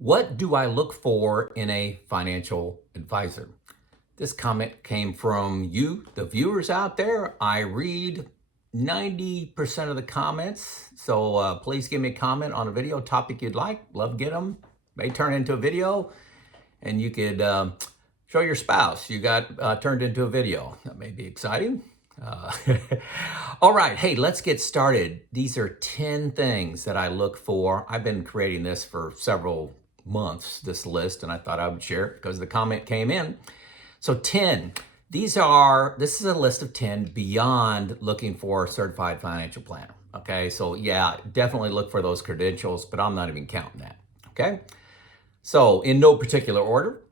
What do I look for in a financial advisor? This comment came from you, the viewers out there. I read 90% of the comments, so please give me a comment on a video topic you'd like. Love to get them. May turn into a video, and you could show your spouse you got turned into a video. That may be exciting. Uh, all right, hey, let's get started. These are 10 things that I look for. I've been creating this for several months, this list, and I thought I would share it because the comment came in. So 10, this is a list of 10 beyond looking for a certified financial planner. Okay, so yeah, definitely look for those credentials, but I'm not even counting that. Okay, so in no particular order,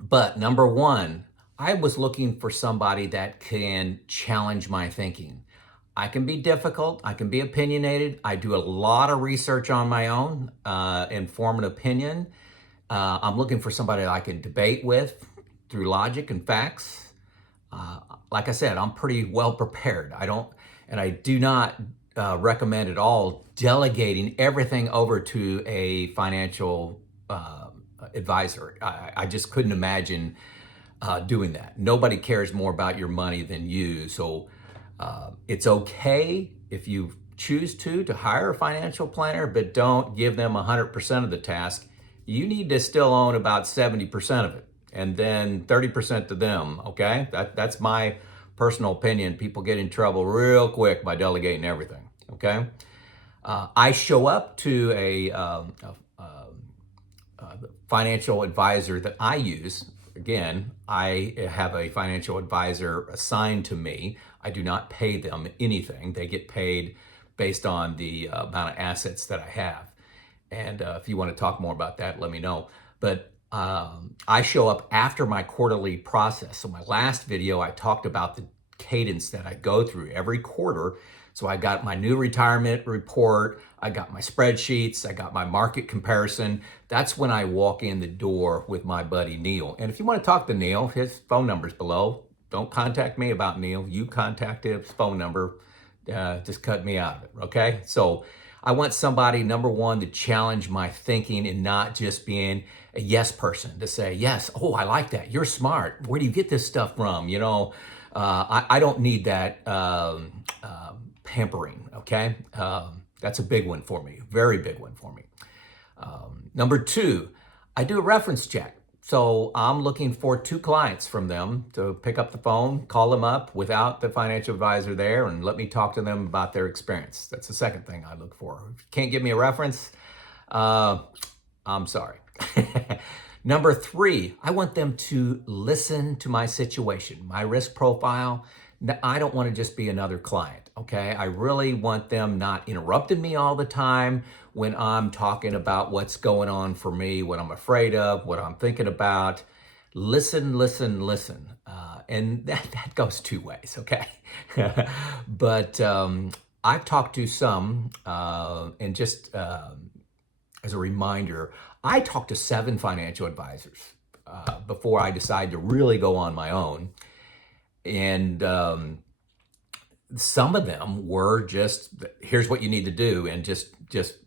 but number one, I was looking for somebody that can challenge my thinking. I can be difficult, I can be opinionated, I do a lot of research on my own and form an opinion. I'm looking for somebody I can debate with through logic and facts. Like I said, I'm pretty well prepared. I do not recommend at all delegating everything over to a financial advisor. I just couldn't imagine doing that. Nobody cares more about your money than you. So it's okay if you choose to hire a financial planner, but don't give them 100% of the task. You need to still own about 70% of it, and then 30% to them, okay? That's my personal opinion. People get in trouble real quick by delegating everything, okay? I show up to a financial advisor that I use. Again, I have a financial advisor assigned to me. I do not pay them anything. They get paid based on the amount of assets that I have. And if you want to talk more about that, let me know. But I show up after my quarterly process. So my last video, I talked about the cadence that I go through every quarter. So I got my new retirement report, I got my spreadsheets, I got my market comparison. That's when I walk in the door with my buddy Neil. And if you want to talk to Neil, his phone number's below. Don't contact me about Neil. You contact his phone number. Just cut me out of it, okay? So I want somebody, number one, to challenge my thinking and not just being a yes person, to say, yes, oh, I like that. You're smart. Where do you get this stuff from? You know, I don't need that pampering, okay? That's a big one for me, very big one for me. Number two, I do a reference check. So I'm looking for 2 clients from them to pick up the phone, call them up without the financial advisor there, and let me talk to them about their experience. That's the second thing I look for. If you can't give me a reference, I'm sorry. Number 3, I want them to listen to my situation, my risk profile. I don't want to just be another client, okay? I really want them not interrupting me all the time when I'm talking about what's going on for me, what I'm afraid of, what I'm thinking about. Listen, listen, listen. And that goes 2 ways, okay? But I've talked to some, and just as a reminder, I talked to 7 financial advisors before I decided to really go on my own. And some of them were just, here's what you need to do, and just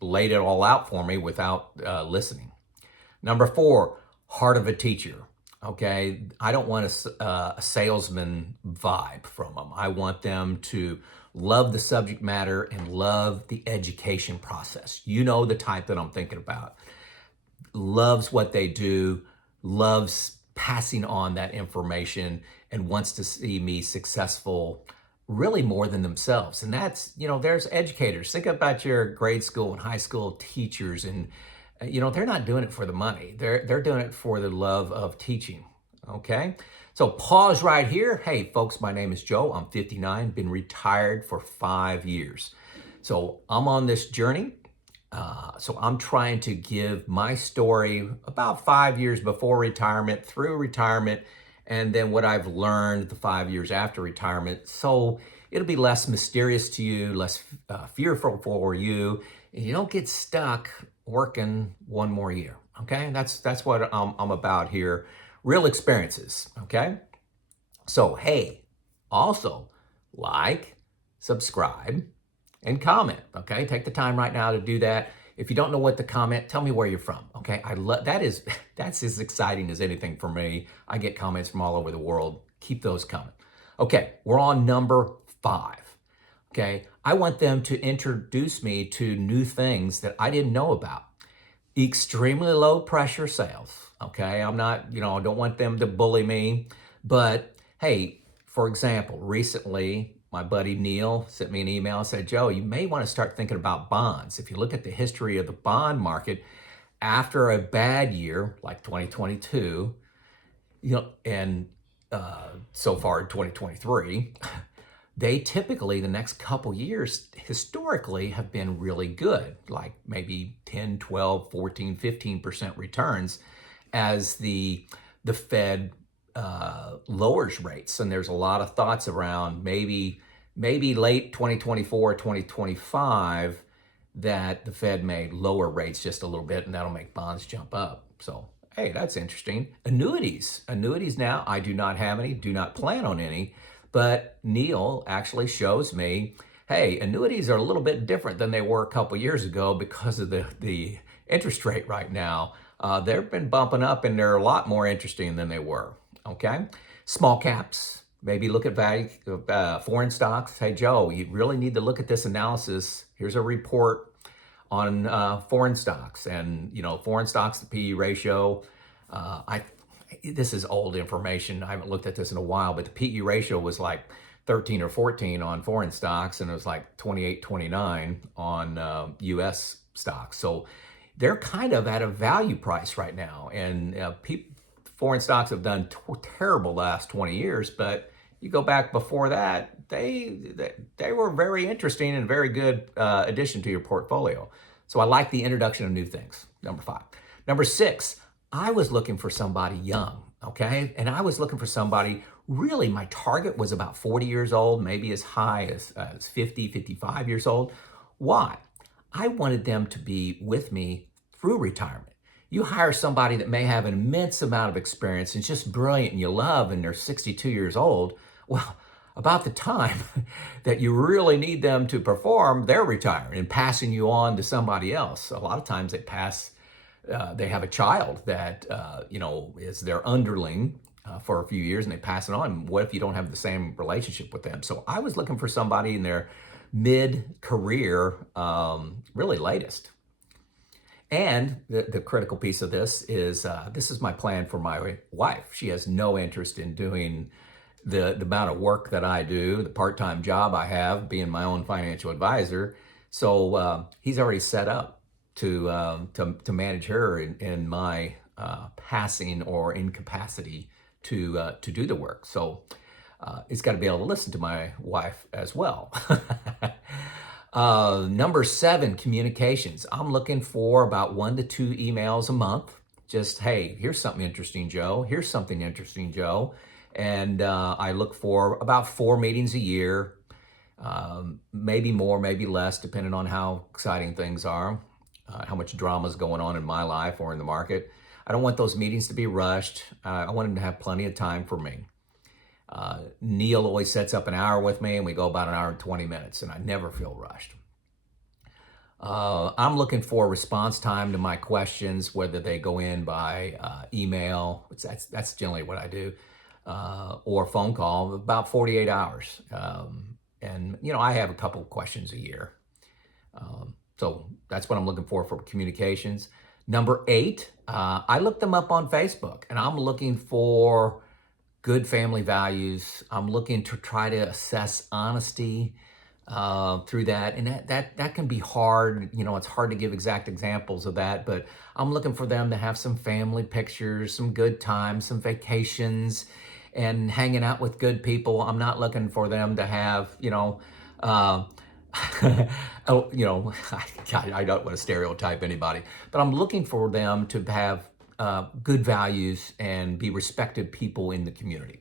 laid it all out for me without listening. Number 4, heart of a teacher. Okay, I don't want a salesman vibe from them. I want them to love the subject matter and love the education process. You know the type that I'm thinking about. Loves what they do, loves passing on that information, and wants to see me successful really more than themselves. And that's, you know, there's educators. Think about your grade school and high school teachers, and you know, they're not doing it for the money. They're doing it for the love of teaching, okay? So pause right here. Hey, folks, my name is Joe. I'm 59, been retired for 5 years. So I'm on this journey. So I'm trying to give my story about 5 years before retirement, through retirement, and then what I've learned the 5 years after retirement. So it'll be less mysterious to you, less fearful for you, and you don't get stuck working one more year, okay? That's what I'm about here. Real experiences, okay? So, hey, also like, subscribe, and comment, okay? Take the time right now to do that. If you don't know what to comment, tell me where you're from. Okay, I love that is that's as exciting as anything for me. I get comments from all over the world. Keep those coming. Okay, we're on number 5. Okay, I want them to introduce me to new things that I didn't know about. Extremely low pressure sales. Okay, I'm not, I don't want them to bully me, but hey, for example, recently my buddy Neil sent me an email and said, Joe, you may want to start thinking about bonds. If you look at the history of the bond market, after a bad year like 2022, and so far in 2023, they typically, the next couple years, historically have been really good, like maybe 10, 12, 14, 15% returns as the Fed lowers rates. And there's a lot of thoughts around maybe late 2024, 2025, that the Fed may lower rates just a little bit, and that'll make bonds jump up. So, hey, that's interesting. Annuities now, I do not have any, do not plan on any, but Neil actually shows me, hey, annuities are a little bit different than they were a couple years ago because of the interest rate right now. They've been bumping up, and they're a lot more interesting than they were. Okay, small caps, maybe look at value, foreign stocks. Hey, Joe, you really need to look at this analysis. Here's a report on foreign stocks, and foreign stocks to PE ratio. This is old information. I haven't looked at this in a while, but the PE ratio was like 13 or 14 on foreign stocks, and it was like 28, 29 on U.S. stocks. So they're kind of at a value price right now, and foreign stocks have done terrible the last 20 years, but you go back before that, they were very interesting and very good addition to your portfolio. So I like the introduction of new things, number 5. Number 6, I was looking for somebody young, okay? And I was looking for somebody, really my target was about 40 years old, maybe as high as 50, 55 years old. Why? I wanted them to be with me through retirement. You hire somebody that may have an immense amount of experience and just brilliant and you love, and they're 62 years old. Well, about the time that you really need them to perform, they're retiring and passing you on to somebody else. A lot of times they have a child that, is their underling for a few years, and they pass it on. What if you don't have the same relationship with them? So I was looking for somebody in their mid-career, really latest. And the critical piece of this is my plan for my wife. She has no interest in doing the amount of work that I do, the part-time job I have, being my own financial advisor. So he's already set up to manage her in my passing or incapacity to do the work. So he's got to be able to listen to my wife as well. Number 7, communications. I'm looking for about 1 to 2 emails a month. Just, hey, here's something interesting, Joe. Here's something interesting, Joe. And I look for about 4 meetings a year, maybe more, maybe less, depending on how exciting things are, how much drama is going on in my life or in the market. I don't want those meetings to be rushed. I want them to have plenty of time for me. Neil always sets up an hour with me, and we go about an hour and 20 minutes, and I never feel rushed. I'm looking for response time to my questions, whether they go in by email, which that's generally what I do, or phone call, about 48 hours. And, I have a couple of questions a year. So that's what I'm looking for communications. Number 8, I look them up on Facebook, and I'm looking for good family values. I'm looking to try to assess honesty through that. And that can be hard. It's hard to give exact examples of that, but I'm looking for them to have some family pictures, some good times, some vacations, and hanging out with good people. I'm not looking for them to have, I don't want to stereotype anybody, but I'm looking for them to have good values and be respected people in the community.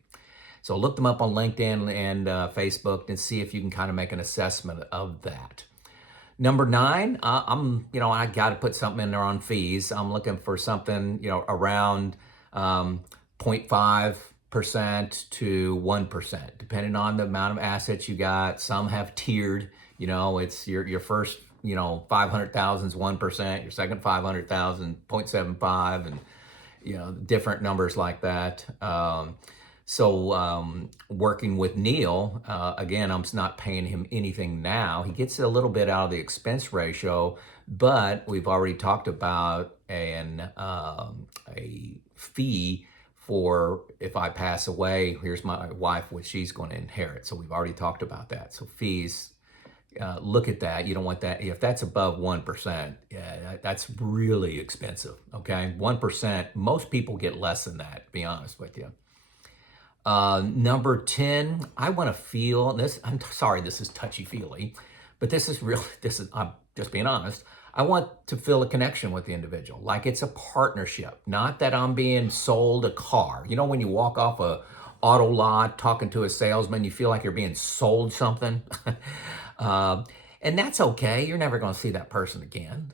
So look them up on LinkedIn and Facebook and see if you can kind of make an assessment of that. Number 9, I got to put something in there on fees. I'm looking for something, around 0.5% to 1%, depending on the amount of assets you got. Some have tiered, it's your first, 500,000 is 1%, your second 500,000, 0.75, and different numbers like that. Working with Neil, again, I'm not paying him anything now. He gets a little bit out of the expense ratio, but we've already talked about a fee for if I pass away. Here's my wife, what she's going to inherit. So we've already talked about that. So fees, look at that. You don't want that. If that's above 1%, that's really expensive. Okay, 1%. Most people get less than that, to be honest with you. Number 10, I want to feel this. I'm sorry, this is touchy-feely, but I'm just being honest. I want to feel a connection with the individual, like it's a partnership, not that I'm being sold a car. When you walk off a auto lot talking to a salesman, you feel like you're being sold something. And that's okay. You're never going to see that person again.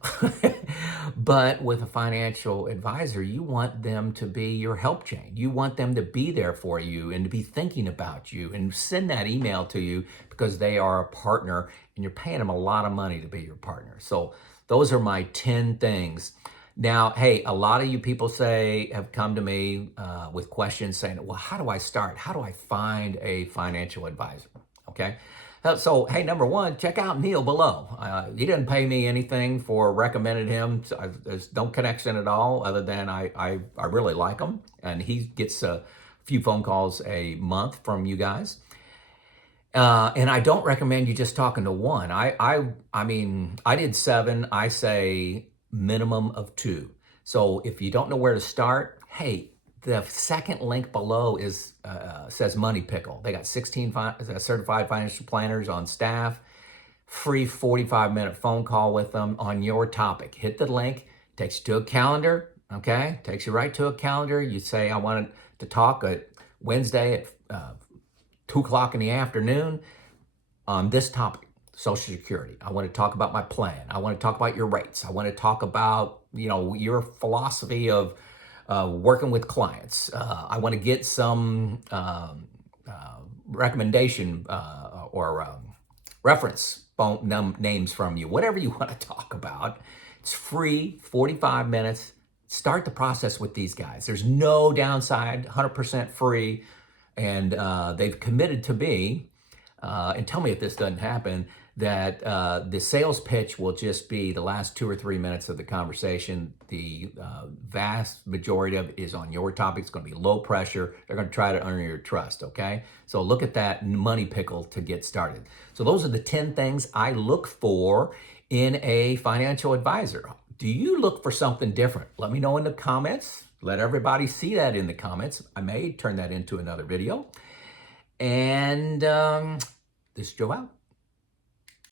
But with a financial advisor, you want them to be your help chain. You want them to be there for you and to be thinking about you and send that email to you because they are a partner and you're paying them a lot of money to be your partner. So those are my 10 things. Now, hey, a lot of you people have come to me with questions saying, well, how do I start? How do I find a financial advisor? Okay. So, hey, number one, check out Neil below. He didn't pay me anything for recommending him. So there's no connection at all other than I really like him. And he gets a few phone calls a month from you guys. And I don't recommend you just talking to one. I mean, I did 7. I say minimum of 2. So if you don't know where to start, hey, the second link below says Money Pickle. They got 16 certified financial planners on staff. Free 45-minute phone call with them on your topic. Hit the link, takes you to a calendar, okay? Takes you right to a calendar. You say, I wanted to talk at Wednesday at 2 o'clock in the afternoon on this topic, Social Security. I want to talk about my plan. I want to talk about your rates. I want to talk about, your philosophy of working with clients. I want to get some recommendation or reference names from you, whatever you want to talk about. It's free, 45 minutes. Start the process with these guys. There's no downside, 100% free. And they've committed to me, and tell me if this doesn't happen, that the sales pitch will just be the last 2 or 3 minutes of the conversation. The vast majority of it is on your topic. It's going to be low pressure. They're going to try to earn your trust, okay? So look at that Money Pickle to get started. So those are the 10 things I look for in a financial advisor. Do you look for something different? Let me know in the comments. Let everybody see that in the comments. I may turn that into another video. And this is Joe out.